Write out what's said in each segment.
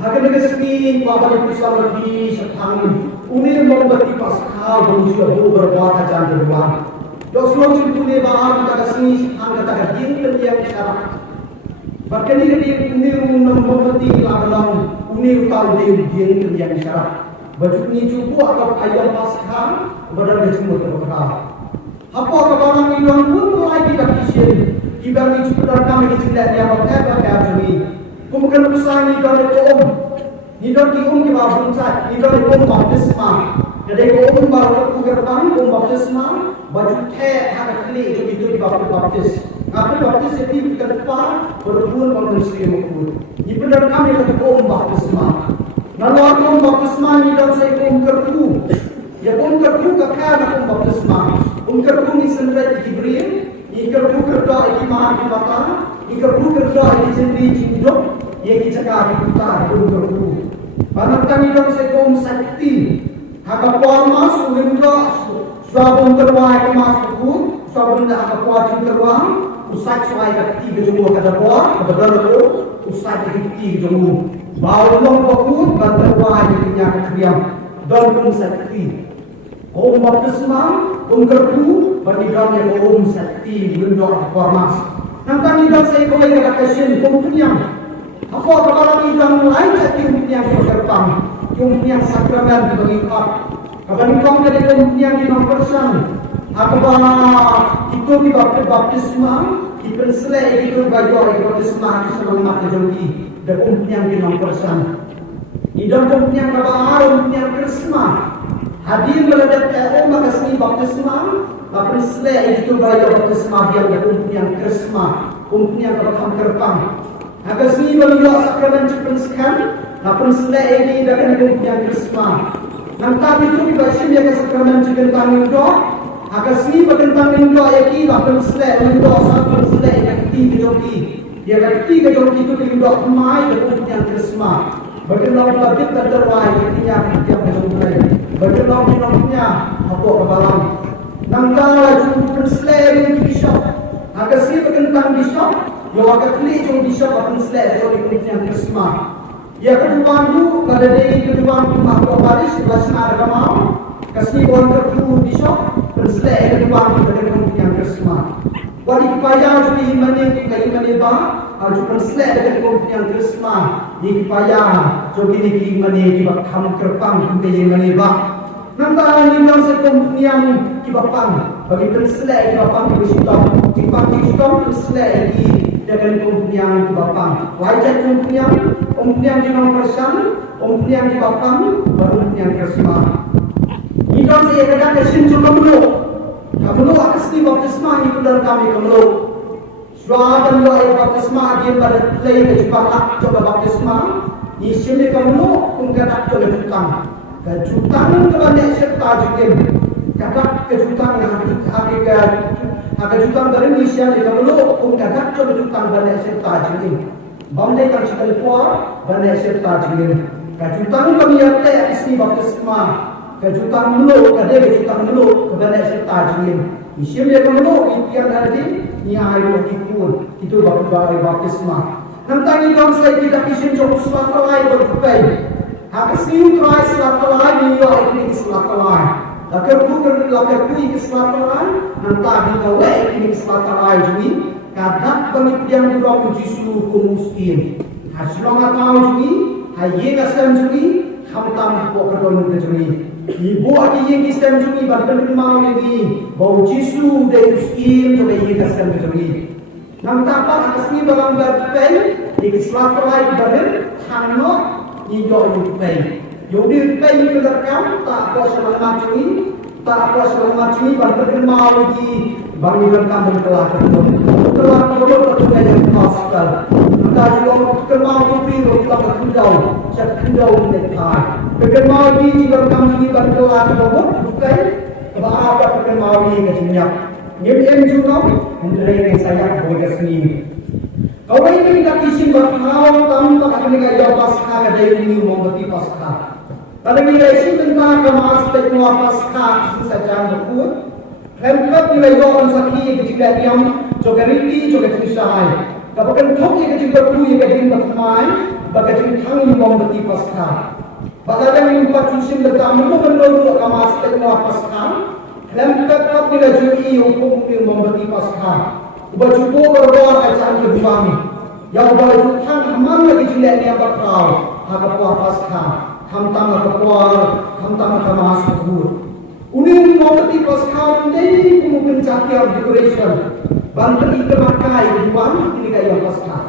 Hakan negeri pada pusat lagi setang unir memberi pasca berusia berbuat ajar beruang. Dos lojin unir bahar kata sini setang kata jin yang syarat. Bahkan ini unir memberi lalang unir tahu jin yang syarat. Baju ni cukup atau ayam pasca berada di semua terperah. Apa kabarang ini pun mulai kita kisah. Ibang itu benar kami dicintai yang berkata kami. Kumpulan besar ni dari ni dari di bawah puncak, ni dari baptisma. Jadi baru kugerban baptisma, baju teh ada kali itu di bawah baptis. Apa baptis itu ke depan berbuat manusia makhluk. Ini benar kami kata baptisma. Lalu aku baptisma ni dari saya kerku. Ya kerku kakak baptisma. Kerku ni sendiri Jibril, ni kerku kerja di mana di mata. Ika bukan doa di sendiri hidup, ia kita kami putar berku. Panatkan hidup sekom sakti. Haka puan masuk hidup, sabun terwai kemasukku, sabun dah haka puan terwang, usai suai kaki kejumur kata puan, kata berlaku, usai kaki kejumur. Bau long bakut, banterwai minyak kriam, dan sakti. Om baptisma, kerku, berdigamnya om sakti mendoa puan masuk. Nampak ni dah saya kau yang kasihan kumpulan. Apa kalau ni lain jadi kumpulan bergerbang, kumpulan sakramen beringkat. Kapan kau jadi kumpulan di nomor persen? Apa itu di baptisma, di penselai itu baju di baptisma selama mati jadi dan kumpulan di nomor persen. Di dalam kumpulan kabar kumpulan krisma. Hadir meledak maka seni baptisma. Apa selai itu bayar baptisma biar kumpulan krisma, kumpulan berkam kerpang. Agar sini beliau sakramen cepat. Apa selai ini dari kumpulan krisma. Nanti itu dibaca dia ke sakramen cepat itu. Agar sini berkentang itu ayat apa selai itu sakramen selai yang ketiga joki. Dia ketiga joki itu diudah mai dari kumpulan krisma. Berkenal lebih terderwai ketika kita berjumpa. Berkenal dinamnya apa kebalang. Nangkala jumpa selai bishop. Agar sini berkentang bishop, yang akan klik jumpa bishop akan selai dari kumpulan krisma. Ya kedua itu pada dari kedua itu makhluk baris belasana agama. Kasih orang kedua bishop selai kedua itu dari kumpulan krisma. Wali payah juga imani ba, jumpa selai dari kumpulan krisma. Ini payah juga ini imani kita kam kerpang kumpulan imani ba. Nampak ni dalam sekumpulan kibapang bagi penselai kibapang kibapang penselai di dengan kumpulan kibapang. Wajib kumpulan di nomor persen, kumpulan kibapang baru kumpulan krisma. Ini dalam saya kata kesin juga kamu asli baptisma ni dalam kami kamu. Suara dan doa baptisma dia pada play kecepatan coba baptisma. Ini sini kamu kumpulan coba jutang. Kejutan kepada serta juga kata kejutan yang kejutan dari Indonesia di kamu pun kata kejutan kepada serta juga bandai kan sekali kuat bandai serta juga kejutan kami ada istri baptisma kejutan mulu kepada serta juga Isya dia kamu impian ada ni ayu dikun itu baptisma nanti dalam saya tidak isin jauh suatu lain berbukai. Akas ni try selatan ni yo ini selatan. Agar ku selatan nanti kita wei ini selatan jadi kadang pemikiran dua Yesus kumuskin. Hasilnya tahu jadi haye kesan jadi hamtam pokoknya jadi. Ibu adi yang kesan jadi badan mau ini bau Yesus dari skin jadi haye kesan jadi. Nanti apa akas ni balang berpen ini selatan badan hano Ijo yupai, yupai itu terkam tak apa selamat ini berterima lagi bangunan kampung kelak itu terjadi hospital. Kita juga terima yupai kita berkendau, cekendau netai. Terima lagi berkam ini berkelak itu yupai, apa terima lagi kecinyak. Ini juga menjadi saya boleh sendiri. Kau ini kita kisah berkau tanpa kena jawab pasca dari ini memberi pasca. Pada nilai itu tentang kemas teknologi pasca saja berikut. Lengkap nilai jawab sakit ketika diam juga riti juga tinggal. Kapag kan thok ye kajing berku ye kajing bermain, baga kajing thang mombati Paskah. Bagaimana impat cusim letak menurut kamas tengah Paskah. Lempet tapi lagi hukum mombati Paskah. Baju berdoa acara kedua. Yang baju tang mana di jeleknya bakal hadapan Paskah. Hamtang hamtang kamas kubur. Uning mombati Paskah ini mungkin cakiar decoration. Bantu kita makai kedua ini kayak Paskah.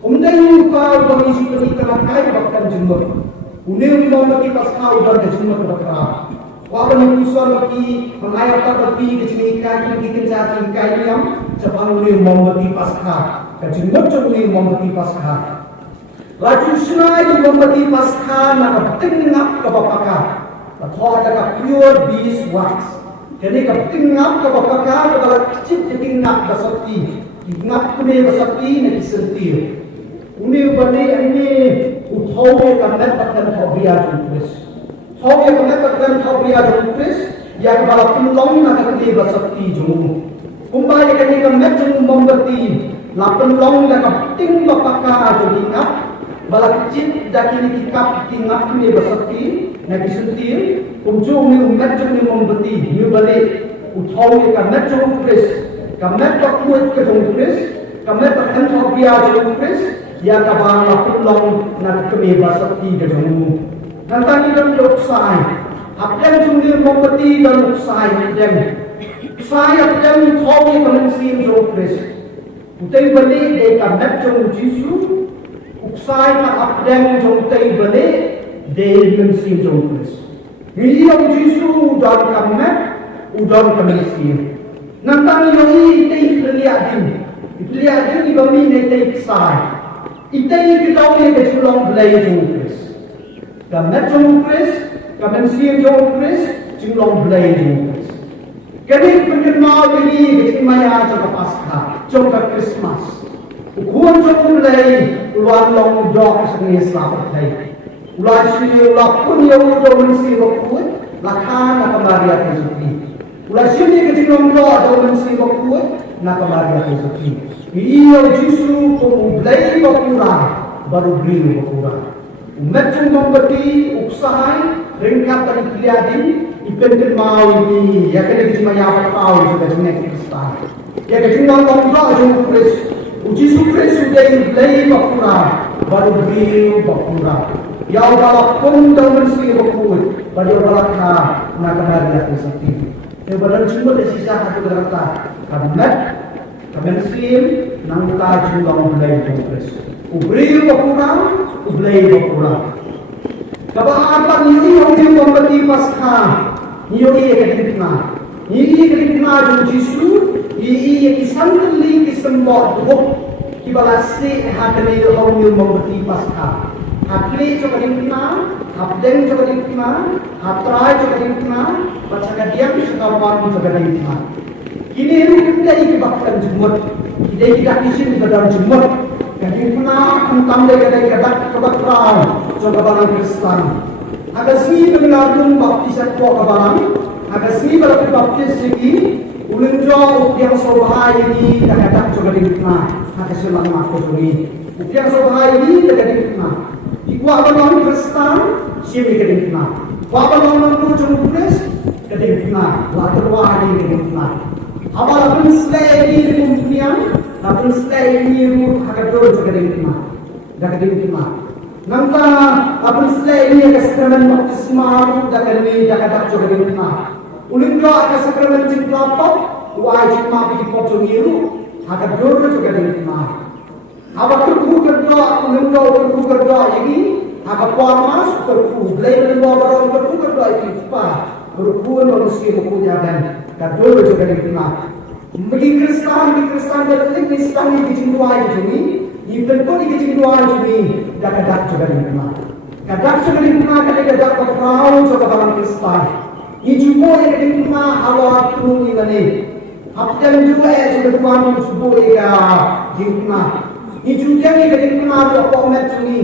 Umday lupa bagi seperti terangkai bahkan jumlah. Unih mombati Paskah udah ada jumlah berapa. Walaupun pusat lagi mengayat tapi kecilikan kita jadi kayam cepat unih mombati Paskah. Kejumlah unih mombati Paskah. Laju senai mombati Paskah nak tengah kebapakah. Atau ada pure beeswax. Jadi tengah kebapakah kalau kecil tengah basati. Tengah kuning basati nak disentil. Uni bani ini uthawe kamet akan hobiya tulis. Hobiya kamet akan hobiya tulis yang bala penlong nak kini basakti jung. Kumbai kini kamet jung mombati. La penlong nak penting bapaka jadi ngap. Bala kecil dah kini kikap tingap kini basakti nak disentil. Kumjung ni umat jung ni mombati. Ni balik uthawe kamet jung tulis. Kamet bakuat ke jung tulis. Kamet akan hobiya jung tulis. Ya kabar lapun long nak kemebas sakti gedung. Nanti kita luksai. Apa yang jumlah mombati dan luksai yang saya yang tahu kemensian jokres. Utai balik dia kamet jom jisu. Luksai tak apa yang utai balik dia kemensian jokres. Ini yang jisu udah kamet udah kemensian. Nanti yoi dia liatin. Liatin di bawah ni dia luksai. Itai kita ni kecuali belai jungkris. Kamet jungkris, kamen siang jungkris, jumlah belai jungkris. Kini pengenal ini kecimaya jangka Paskah, jangka Christmas. Ukuran jangka belai, ulang long dok seni selamat hai. Ulang sini ulang pun yang udah mensi bakut, lakan nak kembali akan suci. Ulang sini kecimaya dok ada mensi bakut, nak kembali akan suci. Ia justru pemulai berkurang, baru beri berkurang. Umat mombati usaha ringkat dari keliadin, ipen mau ini, ya kena cuma yang tahu juga jenis Kristen. Ya cuma lomba jungkris, Yesus Kristus sudah mulai berkurang, baru beri berkurang. Ya Allah pun dah mesti berkurang, baru berkah nak kembali ke sini. Sebenarnya cuma tersisa satu kata, kamet. Kemensian nang tajung long belai jungkris. Ubri berkurang, ublai berkurang. Kebahagiaan ini yang mombati Paskah, ini kedipna. Ini kedipna jung Jisu, ini kisah kali kisembot duk. Kibalasi hakni orang yang mombati Paskah. Hakli coba dipna, habdeng coba dipna, hatrai coba dipna, baca kadiam sekawan coba dipna. Ini kita ikutkan jumut, kita tidak izin berdalam jumut. Jadi pernah tentang dia kata kebakran, coba barang Kristen. Agak sih mengalami baptisan kuah kebaran, agak sih berarti baptis segi, ulun jauh yang sobhai ini kata coba dikena, agak selang aku suri. Yang sobhai ini kata dikena. Ikuah barang Kristen, siapa dikena. Kuah barang jumut kata dikena, latar wahai dikena. Awal pun selai ini kemudian, pun selai ini agak jauh juga dikima. Nangka pun selai ini agak sakramen baptisma agak ini agak juga dikima. Ulun jauh agak sakramen cintapat, wajib mabi dipotong itu agak jauh juga dikima. Awak ulun jauh kerja ini agak puas berku, belajar bawa berku kerja itu cepat. Berkuat manusia berkuat dan kadul juga diterima. Bagi Kristen berarti Kristen yang dicintai jumi, yang pun dicintai jumi, kadang juga diterima. Kadang juga diterima kadang berperahu juga dalam Kristen. Ini juga yang diterima awal turun ini. Apa yang juga tuan subuh ega diterima. Ini juga yang diterima dua komet jumi.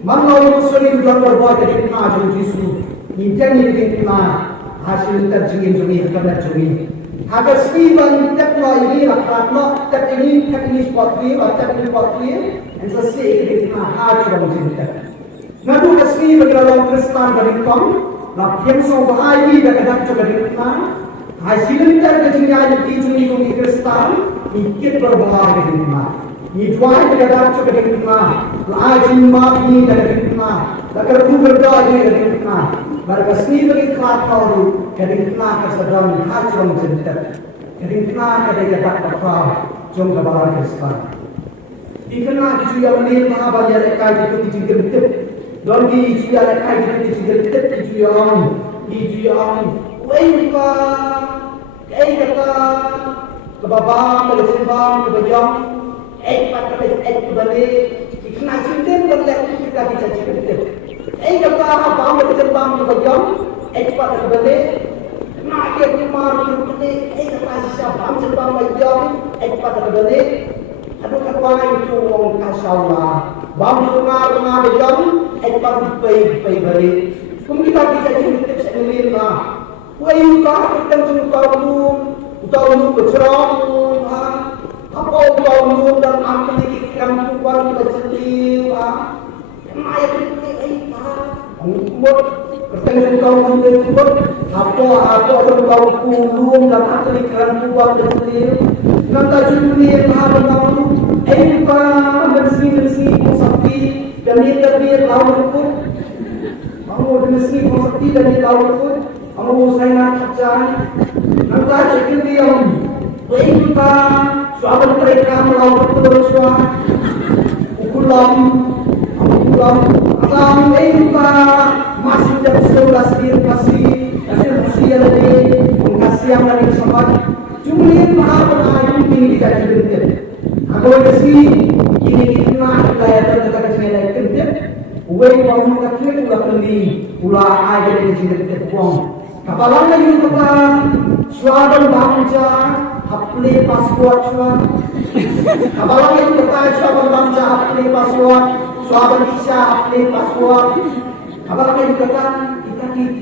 Mana yang muslim jual berbuat diterima jumi Yesus. Ini yang diterima. Hasil terjengin jumi kepada jumi. Agar Stephen tekla ini rakatlah tek ini spot clear, dan selesai kita haji dalam cerita. Ngadu kasih bagi orang Kristen dari kaum, lapian so bahaya dari dak coba dikena. Hai silintar kejengnya di juni kumi Kristen, ikut berbahaya dikena. Nidwai dari dak coba dikena, lajin mati dari dikena, takar kuberda dari dikena. Mereka seni bagi kelak kau dari dikena kesedang hajam jentet, dari dikena dari dak terkau jom kebalan Kristen. Dikena di yang lain mahaban yang lekai itu dijengkel. Don di jual lekai itu dijengkel di jual. Wei ka, kata kebabang, kelesembang, kebajang, kebalik. Dikena jentel berlek kita bisa jentel. Kata abang kelesembang, kebajang, kebalik. Nak dia kemar kebalik. Kata siapa sembang kebajang, kebalik. Aduh kawan itu orang kasawlah, bambu tengah berjam, bambu pay balik. Kung kita bisa cerita sendiri lah, wah kita tahu bercerang, apa tahu dan apa lagi kerampuan kita cerita, ayat itu angkut, pertanyaan tahu angkut, apa tahu kulum dan apa lagi kerampuan kita cerita. Nanti jumlah mahaban kamu, buka bersih sakti dan dia lawan pun, kamu bersih sakti dan dia lawan pun, kamu saya nak kerja. Nanti cekil dia, buka suapan mereka melawan terus ukulam, asam buka masih jam 11 kasih yang lagi kasih yang lagi sempat. Jumlah mahaban ayam ini tidak dibentuk. Aku kasih ini kita layar terdekat dengan kentet. Uang kamu kacau ulah kendi, ulah ayam ini dibentuk uang. Kapalan lagi kita suadan bangsa, hapli password suat. Kapalan lagi kita suadan bangsa, hapli password, suadan bisa hapli password. Kapalan lagi kita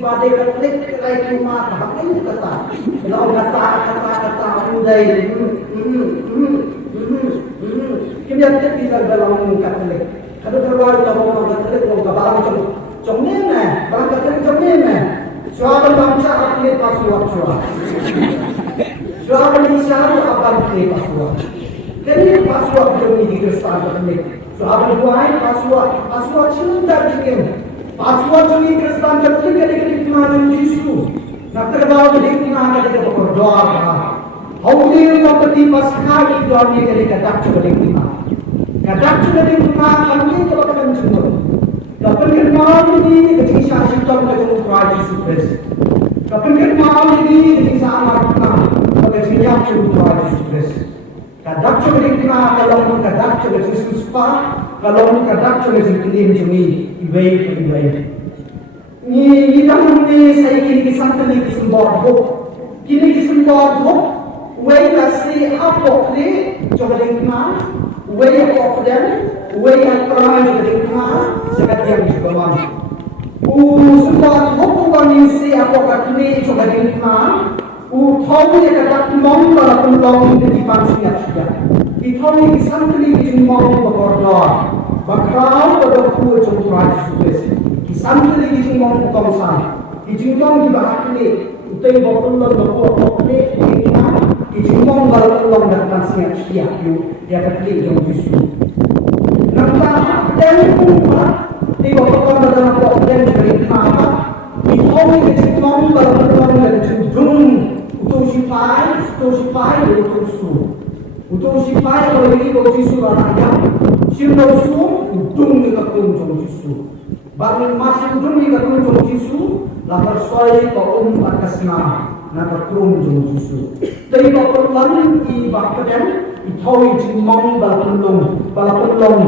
pada klik kerai rumah, apa itu kata? Kalau kata mudai, kita tidak dalam klik. Kalau terwari dalam klik, kalau kabaran congnya mana? Barang klik congnya mana? Soal bangsa apa password soal? Soal bisa apa password? Jadi password demi dikesal klik. Soal buai password sudah dikirim. Password ini Kristen ketika dikiriman Yesus. Nak terbawa dikiriman ketika berdoa. Hadir mempeti paskah itu kami ketika dakcu dikiriman. Dakcu dikiriman kami coba akan semua. Kapan kiriman ini ketika syaitan ketemu Tuhan Yesus Kristus. Kapan kiriman ini ketika amat kita ketika Tuhan Yesus Kristus. Dakcu dikiriman kalau kita dakcu Yesus kalau kita dakcu dikiriman jumi. Ibai. Ni dalam ni saya kini kisah ni kisah boh. Kini kisah boh. Wei kasih apa ni? Coba dengar. Wei apa dia? Wei yang terakhir coba dengar. Sangat yang juga mana? Sebab apa ni si apa kini coba dengar. Tahu dia kata mong kalau penolong di pansinya sudah. Tahu ni kisah ni kisah mong berkorban. Bakal pada kuat Tuhan Yesus. Kisah ini dijengkong utama. Dijengkong di bawah ini. Utai bapullah bapullah ini. Dijengkong balapullah dan pansinya siap you. Dia keklik yang Yesus. Nampak dan kumpa. Di bapullah dan bapullah yang dari nama. Dijengkong dijengkong balapullah dan jengkong. Utusipai kalau ini kau Yesus anaknya. Siapa usul, udung ni kakun jom Yesus. Bagi masih udung ni kakun jom Yesus, lapar soal kau atasnya, nak kakun jom Yesus. Tapi kau perlahan i bakdan, ithoi jimong balapulong,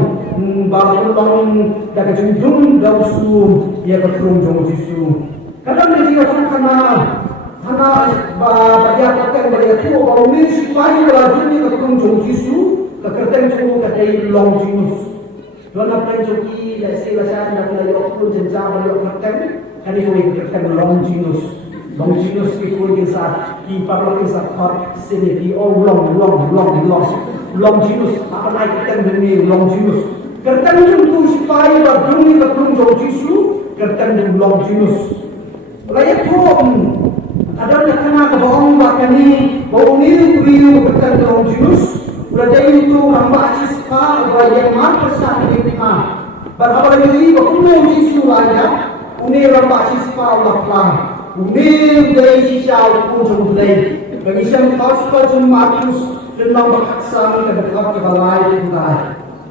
daga jumjung dausu, ia kakun jom Yesus. Kadang dia jika karena bagian pakai bagian tu, kalau ni supaya kalau ni kakun jom Yesus. Kekerjaan itu kadai long jinus. Dona penjoki ya silasan dan layak pun jenjang layak kerjaan. Kali ini kerjaan long jinus. Long jinus itu kisah di parlo kisah part sini di long jinus. Apa naik kerjaan ini long jinus. Kertan tu supaya berdungi betul jauh jisu kertan yang long jinus. Raya tu ada nak kena kebawang bakani bawang ni beriu kertan long jinus. Raya itu rambak cispa raya mat persat di tengah. Berapa lagi betul jisu raya. Uni rambak cispa Allah pelang. Uni dari sisau pun jauh dari. Bagi siapa kau matus dan nak berkasar ke dekat kebalai tunai.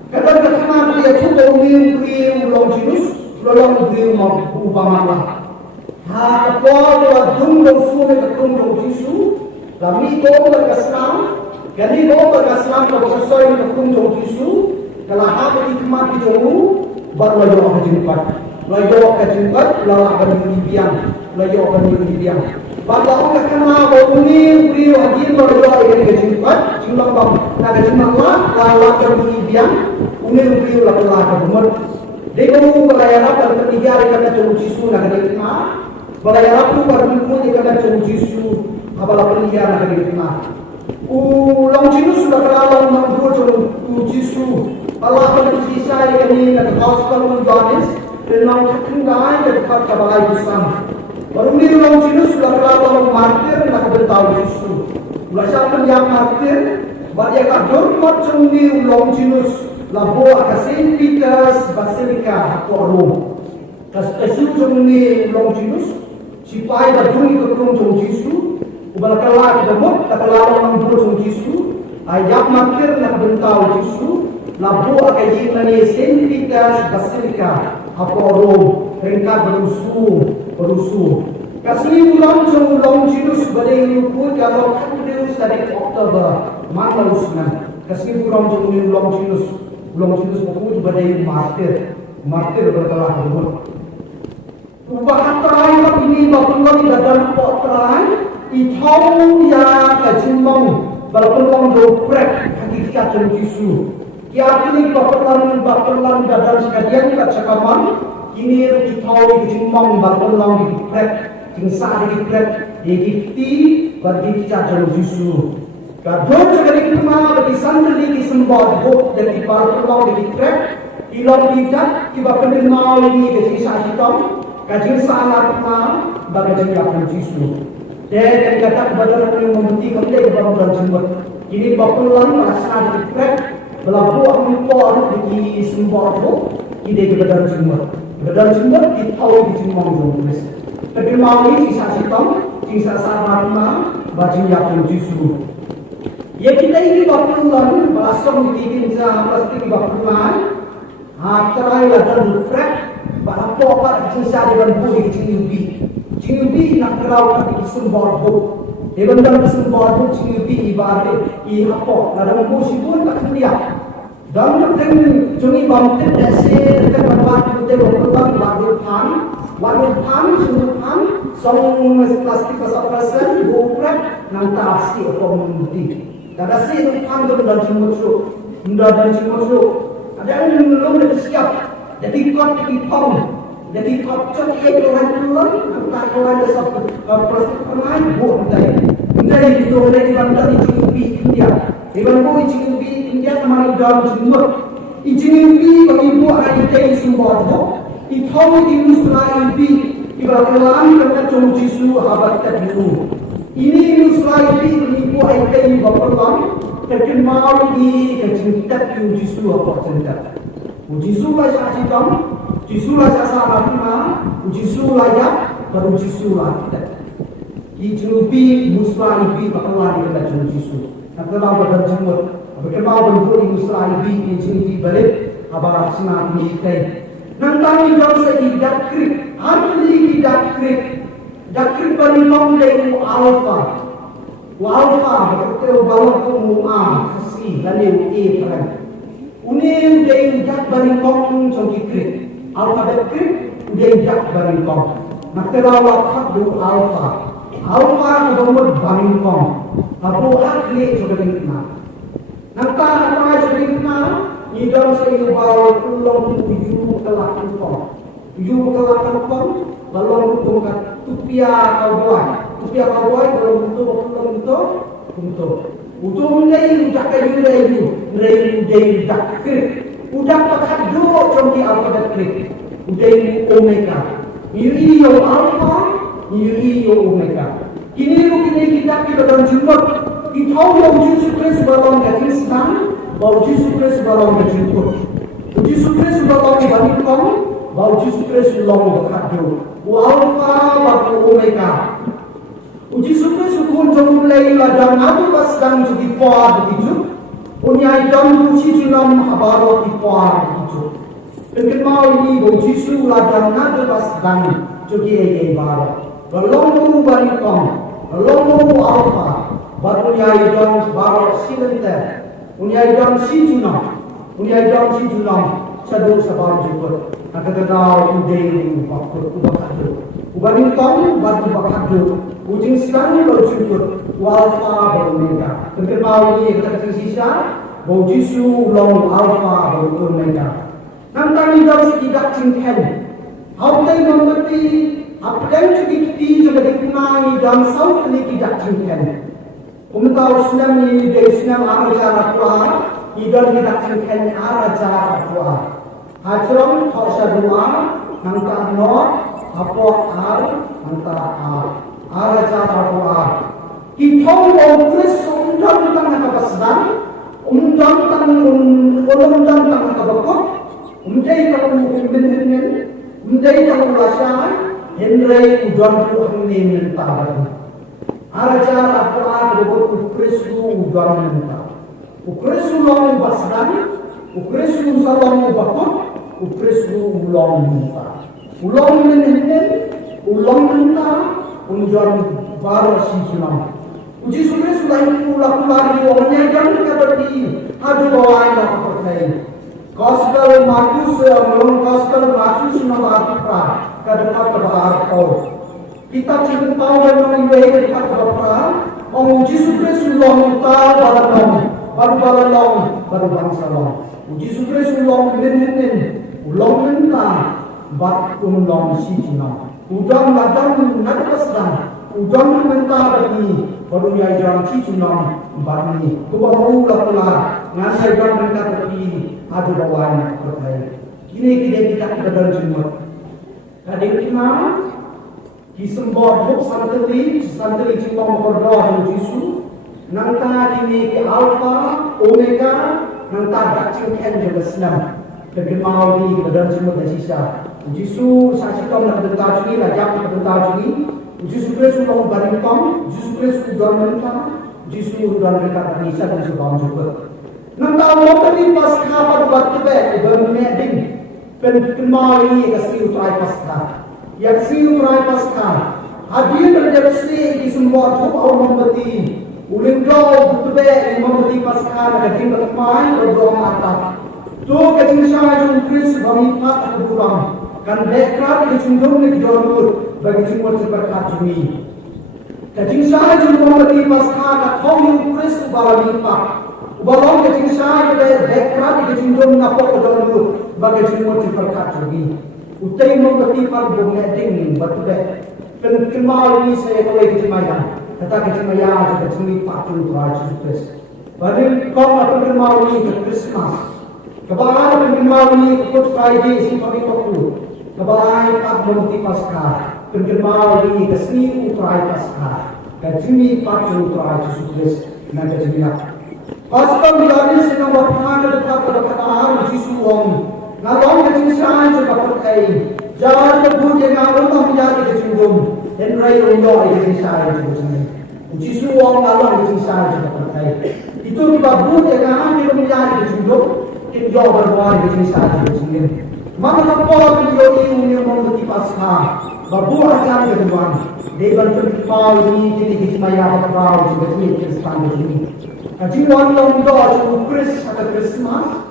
Kadang-kadang dia tu beriu long jinus, long beriu mau ubah. Apa dung long suami ketum long jisu, kami kau berkasar, kami kau berkasar kalau sesuai ketum long jisu, kalau apa hikmah di jomu, baru layu kejumpat, lalu akan dibiang, layu akan dibiang. Bapak orang kenal bahawa ini beriu hadir baru ini kejumpat, jumlah bang, nak kejumpat lalu akan dibiang, ini beriu lalu akan berumur. Dia kamu belayar apa ketiga dengan jauh jisu nak kejumpat. Belayar aku berminggu dengan jauh jisu, apabila pelia nak kejumpat. Long jisu sudah terlalu menggul jauh jisu. Allah berkisah ini dengan gospel Yohanes dan long kengai dekat kebalai besar. Baru ni long jinus sudah terlalu martir nak bertahu Yesus. Belajar penjam martir, baca kadur macam ni long jinus labo ke Saint Peter's Basilica Rome. Kasih macam ni long jinus, sipai berdungi kerum jom Yesus. Ubah kelak demut, tak kelak orang jom Yesus. Ayat martir nak bertahu Yesus. Labo ke Yimani Saint Peter's Basilica Rome. Ringkat berusuh. Kasih ulang jinus badai luput kalau kandil dari Oktober mana usna. Kasih ulang jinus luput badai martir bertelah luput. Ubah terai ini bapak dalam potrai itau ya kajimong walaupun doprek hakikat jisu. Kiat ini bapak dalam sekalian kacakaman. Ini kita dijumong barulang dikrek, tingsa dikrek, dikiti bagi kita jalur Yesus. Kadang sekali kita bagi sandali disembah buk dan barulang dikrek, ilang tidak tiba penerima ini jadi sahaja kajian salah kita bagi jangkaan Yesus. Dan kata kepada orang yang membukti kembali kepada jumlah ini barulang melaksanakan dikrek, berlaku angkor di sembah buk ini kepada jumlah. Dalam jumlah ditau di jumlah tulis. Tapi mau ini sisa hitam, sisa sarana, baju yang jisu. Ya kita ini bapulan, balasong di tinja plastik bapulan. Terai dan frek, apa sisa dengan bui ciubi nak kerau di sumber bu. Even dalam sumber bu ciubi ibarat apa? Dalam bu sibun tak terlihat. Dalam teng juni bangkit dasar terbuat dari berbagai warna pan, song plastik pasal bukan nantasi komuniti. Ada sih pan dalam cimusu. Ada yang belum siap. Jadi kot dipom, jadi kot cek orang duluan, entah orang desok plastik pemain bukan. Menjadi itu dari bandar ciubi India. Iban ko ichinubi India namanya dalam jumlah ichinubi bagi ibu anak kita semua tu ithau di musla ibi ibaratkan kerana jom jisu habat tadiu ini musla ibi ibu anak kita baperlam terkenal di kecintaan jom jisu apa cinta jisu lah cakap jisu lah cakap jisu lah ya baru jisu lah kita ichinubi musla ibi baperlam kerana jom jisu. Kalau berdan jumur, kalau bentuk ini Israel ini jadi balik, abang asma ini kai. Nanti jauh segi dakrik, hari dakrik bani kong dari alfa, betul bawa tu kasih lalu peran. Unih dari dak bani kong jadi krik, alfa dakrik dari dak bani kong. Nanti rawat du alfa kemudian bani kong. Abu akli sebenarnya nak. Nampak apa sebenarnya? Idam saya bawa pulang tujuh kelak kempong, balong tungkat tupia kawai balong untuk. Untuk mulai ucap kayu dari dakir Udah pakat dua contoh alfabet Greek. Udah ini omega. Iyo alpha, iyo omega. Kini kita dalam jumlah. Kita tahu Yesus Kristus balong ke Kristen, bahwa Yesus Kristus balong ke jumlah. Yesus Kristus balong ke Balikong, bahwa Yesus Kristus balong ke Kado. Alpha, bahwa omega. Yesus Kristus pun jumlah ladang adu pasang jadi kuat begitu. Punya idam kuci julam abaro di kuat begitu. Dengan mau ini bahwa Yesus ladang adu pasang jadi baro. Balong Balikong, balong alpha. Baru punya idam baro silenter. Punya idam si junam. Punya idam si junam. Sadu sabar jemput. Nak kenal udai waktu ubakadu. Ubalikong batu bakadu. Ujung sekali baru jemput. Alpha baru omega. Kenal ini kita kasih sisa. Bau Yesus long alpha baru omega. Nanti idam tidak cingken. Hautai memberi. Apa yang kita juga dikenai dalam saut ini tidak cingken. Umtau Islam ni dari Islam araja kuah, idam tidak cingken araja kuah. Hajram thorsa dua, nangka not, apa ar, nangka ar, araja kuah. Kita Kris undang tang nakapasdan, undang tang nakabakot, undai kalau mungkin, undai kalau rasakan, Henry undang tu hangni minta. Araja Al-Quran berikut ukrisu ugamenta. Ukrisu long basdan, ukrisu salong bakut, ukrisu ulong minta. Ulong minta, unjam baru sinjunam. Uji sukres lain pula di orangnya yang kata di adu bawaan yang percaya. Gospel Markus nama apa? Kadang apa kau? Kita cuma tahu dan menilai dekat berapa. Uji sukres long baru bangsa long. Uji sukres long minta, bat long si jinam. Udang ladang nadasdan, udang minta bagi. Baru dia jalan si jinam bat ni. Kubaru lapula, ngasai jalan mereka bagi adu bawaan percaya. Kini kita dalam jumlah. Kadang kita disembah santri cuma berdoa dengan Yesus. Nangta kini ke alpha, omega, nangta dacingkan juga Islam. Dengan mau di dalam semua sisa. Yesus saksikan nak bentar juga, lajak bentar juga. Yesus Kristus mau baringkam, Yesus Kristus bermenta, Yesus bermenta Isa dan sebagainya juga. Nangta mau tadi pas kapan waktu bermeding, pengemau ini kasih utrai pasca. Yang siu rai pasca hadir terhadap di semua tubuh orang membeti ulingkau betul membeti pasca dan bermain berdoa mata tu kecintaan Kristus bagi pat kurang kan dekrat dicundung di jalur bagi semua berkat ini kecintaan membeti pasca dan kau Kristus bagi pat balong kecintaan dekrat dicundung napok jalur bagi semua berkat ini. Utai membeti par bumeding betul. Kenal ini saya kawai kecemayan. Kata kecemayan kita cumi patung Yesus Kristus. Badil kau atau kenal ini ke Christmas. Kebalan kenal ini ke Good Friday seperti itu. Kebalan tak membeti Paskah. Kenal ini ke seni utrai Paskah. Kecumi patung Yesus Kristus. Nanti cemiak. Paskah menjadi senang berpengaruh dekat pada kata Yesus Wong. Nalong kecintaan sebab percaya. Jangan kebun yang Allah menjadi kecundung. Dan rai Allah kecintaan sebab Uji suang nalong kecintaan sebab percaya. Itu kebun yang Allah menjadi kecundung. Kita berbuat kecintaan sebab maka apa video ini yang memberi Paskah. Babu ajar keduan. Dewan terkepal ini jadi kecimaya berkau sebagai Kristen ini. Kajian long doa Kristus atau Christmas.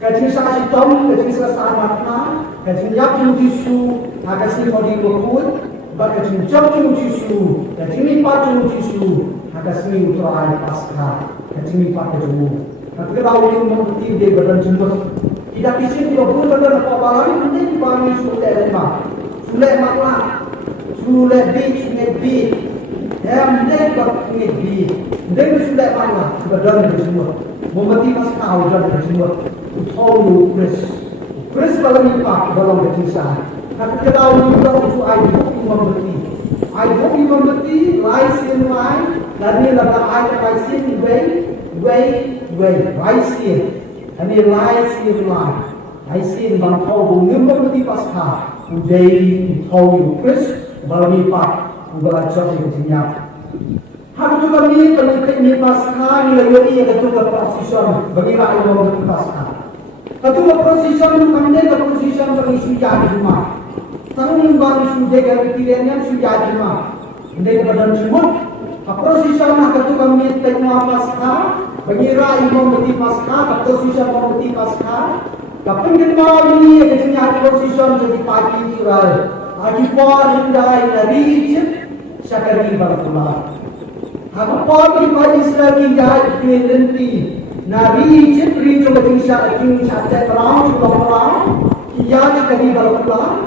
Kajing sa sitom, kajing sa samatna, kajing yak yung Jisu, hakasi mo di bukod, ba kajing jok yung Jisu, kajing lipat yung Jisu, hakasi mo utraay Paskah, kajing lipat yung Nagkaraw yung mga tindi badan jemput. Tidak isin ko pun badan apa barang hindi barang sulit makna, sulit bi, hindi bakit bi, hindi sulit makna badan jemput. Memati Paskah badan jemput. thâu lu Chris balami pak balong kecinsa. Nak kedau lu tu I hope you membeti. I hope you membeti rise in line. Lani laga I rise in way rise in. Ani rise in line. Rise in bang thâu lu membeti pasca. Udai thâu lu Chris balami pak balachot kecinsa. Hak tu kami penting pasca ni lagi yang ketua position bagi rakyat membeti pasca. Ketua position kami ke position bagi sudah rumah. Tanggung baru sudah garantinya sudah rumah. Ini badan semut. Position nak ketua kami tengah pasca bagi rakyat membeti pasca. Position membeti pasca. Kapan kita ini ketika position jadi pagi surat. Pagi pagi hindai dari syakari berpulang. Aku pagi pagi surat hindai berhenti. Nari cipri jo ketingsa terang ia kali berpulang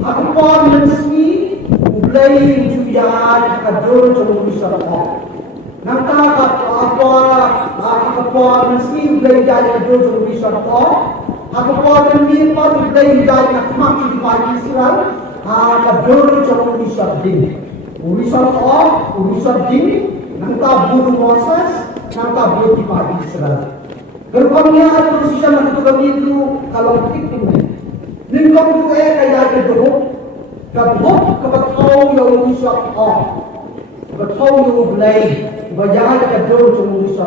aku pun mensmi mulai jubian kador jo wisata nanta aku pun mensmi mulai dari kador jo wisata aku pun mi pun mulai dari akmak di pagi siral kador jo wisata din nanta buru Moses nanta buru di pagi siral. Berpamnya ada posisi yang kami itu kalau kita ni kau tu kaya ada doh, kabut kebetul yang bisa kebetul yang boleh berjalan ke doh yang bisa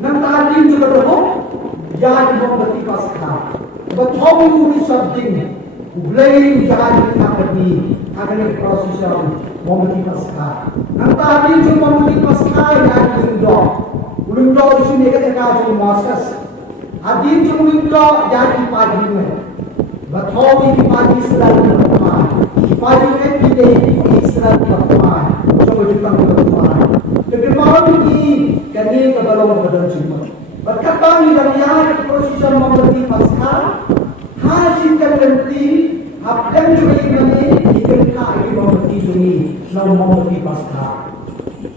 Nanti ada juga doh, jadi memberi pasca. Kebetul yang bisa boleh berjalan ke ni, akan proses yang memberi pasca. Nanti ada juga memberi pasca yang doh. Ulindo di sini ketika di Moses, hadir ulindo jadi pagi ni, betul di pagi selalu berteman, di pagi ni di selalu berteman, coba kita berteman. Jadi malam ini kami kebalong badan cuma. Berkata ni kami ada posisi memberi pasca, hasil terhenti, apa juga ini dikenal di memberi ini, memberi pasca.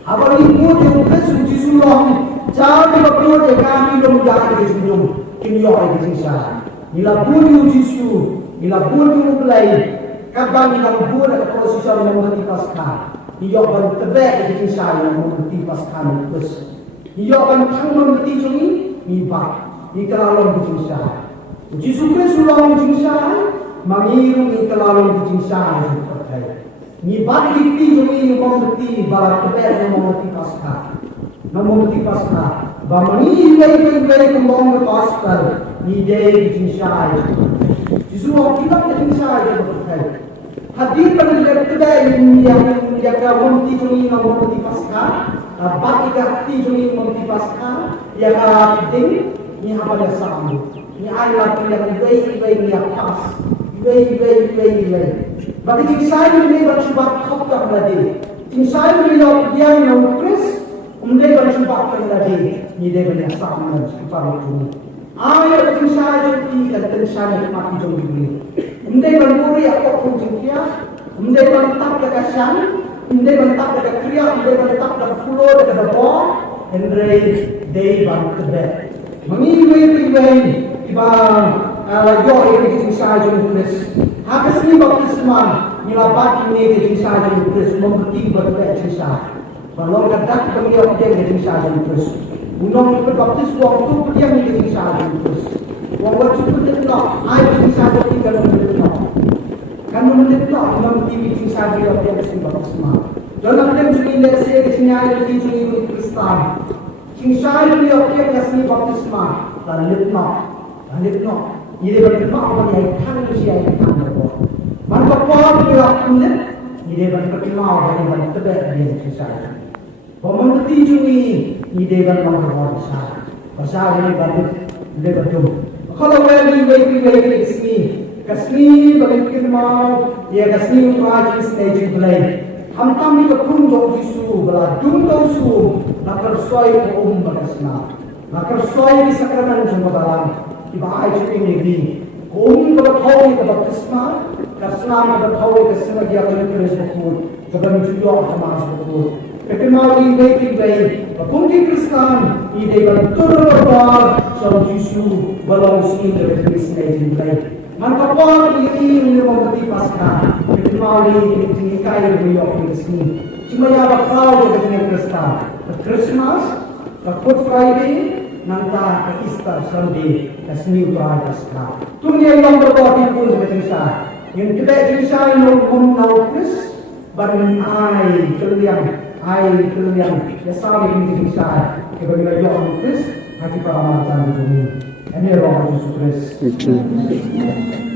Apa ini yang kesuci sulam. Jadi berpuluh kami belum jadi kesujung kimia Indonesia. Bila bulu jisu, bila bulu mulai, kapan bila bulu ada posisi yang mengerti pasca. Ia akan terbaik Indonesia yang mengerti pasca terus. Ia akan mengerti juni, ibak, ikhlalon Indonesia. Jisu kesulang Indonesia, mengiru ikhlalon Indonesia yang terbaik. Ibak dikti juni mengerti barat terbaik yang mengerti pasca. Namun di pasca, bamani baik kembang ke pasca, ni day jinsai. Jisulah kita jinsai berkait. Hadir pada kedai yang kawan ti juni namun di pasca, bagi kati juni namun di pasca, yang ding ni apa dia sama. Ni ayat yang baik ni pas, baik. Bagi jinsai ni bercuba kau tak lagi. Jinsai ni yang Chris. Umdai berjumpa lagi, ni dia banyak sama sekitar itu. Ayat kisah itu dan kisah mati jauh ini. Umdai bermuri apa pun jengkia, umdai bertap dekat syan, umdai bertap dekat kriya, umdai bertap dekat pulau dekat bawah, hendrai day bang kebet. Mengiwai tiba yo ini kisah jauh Chris. Hakas ni baptisman, nilabat ini kisah jauh Chris membeti berkait kisah. Kalau kadang beliau dia jadi sahaja terus. Unang berbaptis waktu dia menjadi sahaja terus. Waktu itu dia tak, jadi sahaja tinggal mendekat. Kan mendekat, unang TV sahaja dia mesti baptisma. Dalam dia mesti lese kesini ada di sini Kristen. Sahaja dia mesti baptisma. Dan letno. Ini berdekat apa yang kan dia kan berbuat. Maka apa dia lakukan? Ini berdekat apa yang terbaik dia sahaja. Pemengerti juni ni dewan menghargai pasal ini baru betul. Kalau wali kasni bagi firman ya kasni rajin stage belai. Hamtam ni kepun jauh jisu bela dungkau su nakar soi berasna. Nakar soi di sakramen jumpa dalam ibadah cuci negeri. Bertahu baptisma kasna bertahu kasna dia boleh terus betul. Sebab itu juga akan masuk betul. Ketemali waiting way, papunti Kristan, ide berturbar, so Yesu belongs in the destination play. Mantapar ini memberi pasca, ketemali tingkai beliau di sini. Cuma ya bakal dengan Kristan, Christmas, Good Friday, nanta Easter Sunday, as new pasca. Tunya yang berbagi pun bercerita. Yang kita cerita yang mengenal Kristus, badan ai kalian ya sabi ini bisa kepada Yohanes Kristus hati para macam ini. Ini roh Yesus Kristus.